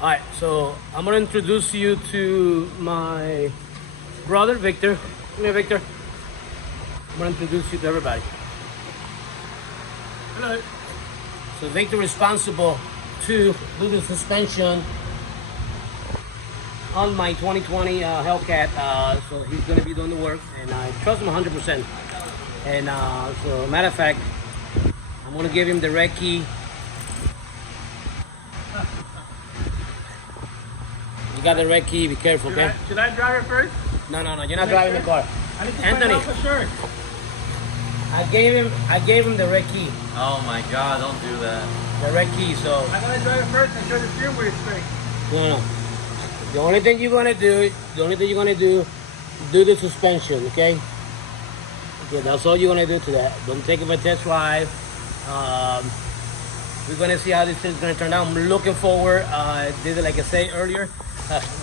All right, so I'm gonna introduce you to my brother Victor. Come here, Victor. I'm gonna introduce you to everybody. Hello. So Victor responsible to do the suspension on my 2020 Hellcat. So he's gonna be doing the work, and I trust him 100%. And so, matter of fact, I'm gonna give him the red key. You got the red key. Be careful, okay? Should I drive it first? No, you're not driving the car. I need to Anthony, find out for sure. I gave him the red key. Oh my God, don't do that. The red key, so I gotta drive it first and show the steering wheel straight. no. The only thing you're gonna do, do the suspension, okay? Okay, that's all you're gonna do to that. Don't take it for a test drive. We're gonna see how this thing's gonna turn out. I'm looking forward. This is, like I said earlier,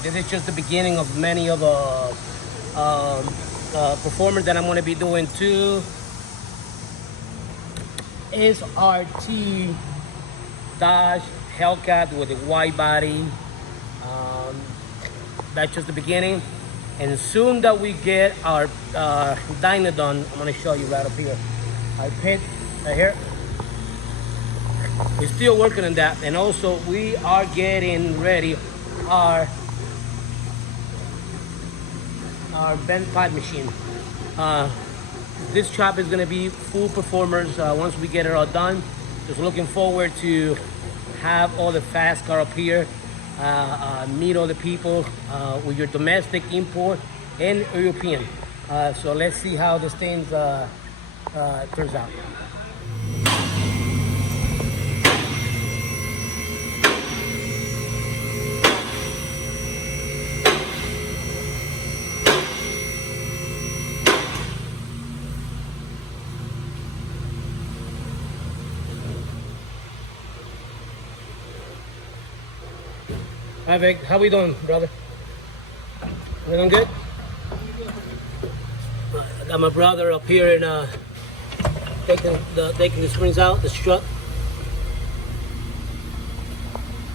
this is just the beginning of many of the performance that I'm gonna be doing too. SRT Dodge Hellcat with a Widebody. That's just the beginning, and soon that we get our dyno done, I'm gonna show you right up here. I paint right here. We're still working on that, and also we are getting ready our bent pipe machine. This shop is gonna be full performers once we get it all done. Just looking forward to have all the fast car up here, meet all the people with your domestic, import, and European. So let's see how this thing turns out. Hi Vic, how we doing, brother? We doing good? I got my brother up here and taking the springs out, the strut.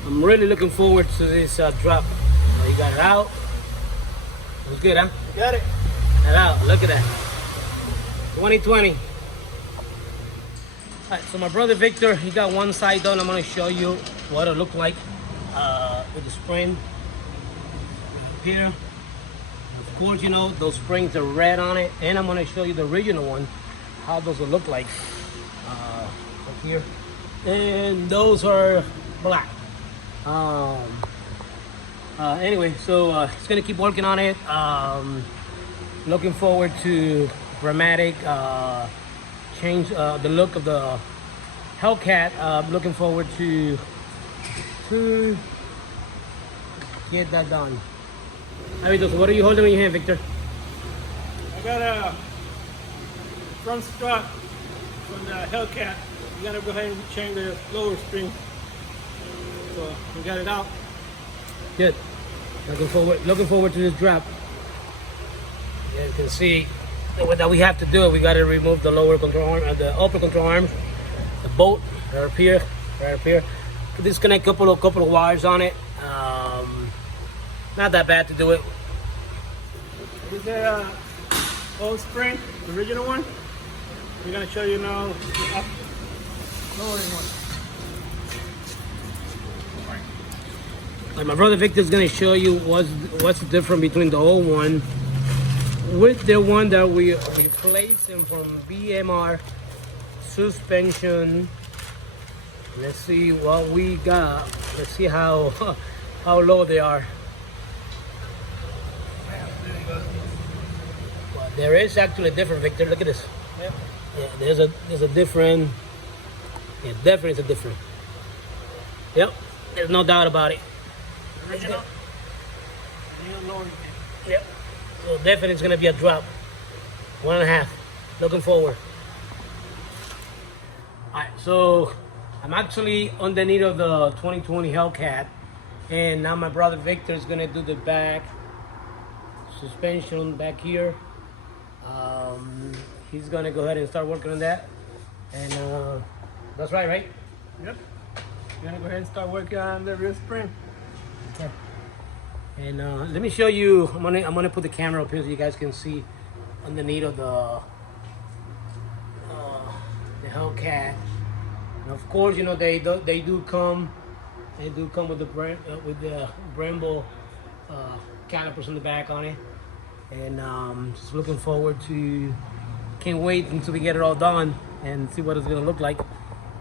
I'm really looking forward to this drop. You got it out. It was good, huh? You got it. Got it out. Look at that. 2020. All right, so my brother Victor, he got one side done. I'm gonna show you what it looked like with the spring here. Of course, you know those springs are red on it, and I'm gonna show you the original one. How does it look like up here? And those are black. Anyway, so he's gonna keep working on it. Looking forward to dramatic change the look of the Hellcat. Looking forward to get that done. So what are you holding in your hand, Victor? I got a front strut from the Hellcat. You gotta go ahead and change the lower spring. So we got it out. Good. Looking forward to this drop. Yeah, you can see that we have to do it. We got to remove the lower control arm, the upper control arm, the bolt right up here, Disconnect a couple of wires on it. Not that bad to do it. This is the old spring, the original one. We're gonna show you now the lowering one. And my brother Victor is going to show you what's the difference between the old one with the one that we replacing from BMR suspension. Let's see what we got. Let's see how low they are. Well, there is actually a difference, Victor. Look at this. Yep. Yeah, there's a different. Yeah, definitely it's a different. Yep, there's no doubt about it. Original. Yep. So definitely it's gonna be a drop. 1.5. Looking forward. Alright, so I'm actually underneath of the 2020 Hellcat, and now my brother Victor is gonna do the back suspension back here. He's gonna go ahead and start working on that, and that's right? Yep. You're gonna go ahead and start working on the rear spring. Okay. And let me show you. I'm gonna put the camera up here so you guys can see underneath of the Hellcat. And of course, you know they do come with the Brembo calipers in the back on it. And just looking forward to. Can't wait until we get it all done and see what it's gonna look like.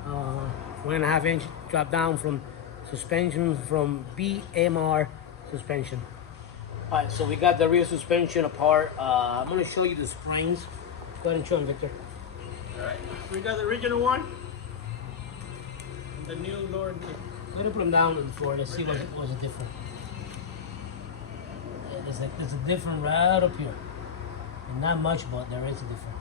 1.5-inch drop down from suspension from BMR suspension. All right, so we got the rear suspension apart. I'm gonna show you the springs. Go ahead and show them, Victor. All right. We got the original one. And the new lower. Let me put them down on the floor. Let's see what's different. Yeah, there's a different right up here, and not much, but there is a different.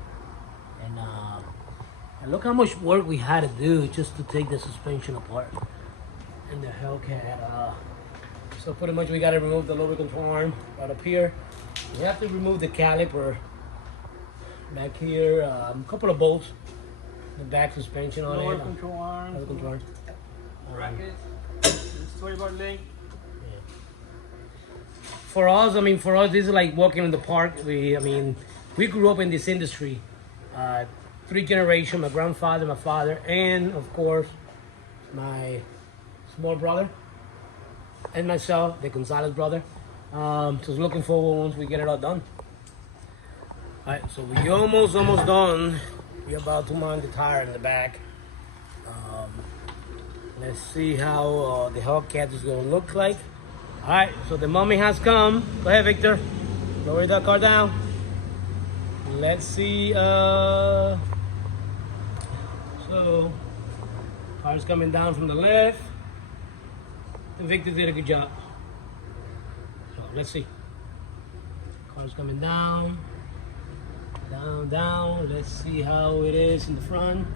And look how much work we had to do just to take the suspension apart in the Hellcat. So pretty much we got to remove the lower control arm right up here. We have to remove the caliper back here. A couple of bolts, the back suspension on Lower it. control arm. Lower control arm. Brackets. Story about link. For us, this is like walking in the park. We grew up in this industry. 3 generations, my grandfather, my father, and of course, my small brother, and myself, the Gonzalez brother. Just looking forward once we get it all done. All right, so we almost done. We're about to mount the tire in the back. Let's see how the Hellcat is gonna look like. All right, so the mummy has come. Go ahead, Victor. Lower that car down. Let's see. So, car's coming down from the left. And Victor did a good job. So let's see. Car's coming down. Down. Let's see how it is in the front.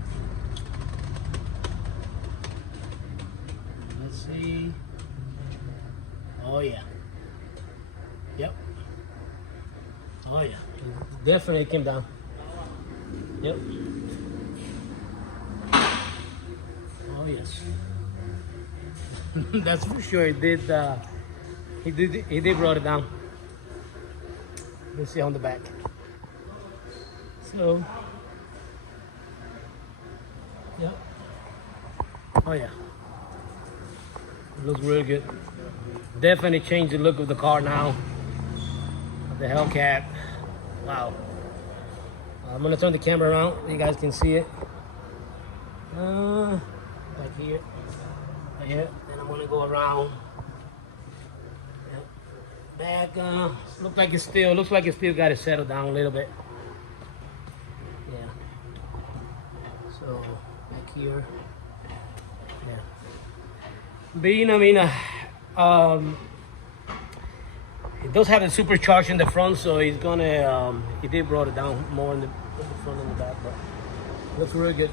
Let's see. Oh yeah. Yep. Oh yeah. It definitely came down. Yep. Oh yes. That's for sure. He did brought it down. Let's see on the back. So, yep. Oh yeah. It looks really good. Definitely changed the look of the car now. The Hellcat. Wow. I'm gonna turn the camera around so you guys can see it. Back here. Right here. Then I'm gonna go around. Yep. Back. Looks like it still got it settled down a little bit. Yeah. So back here. Yeah. Being, it does have a supercharger in the front, so he's gonna. He did brought it down more in the front and the back, but looks really good.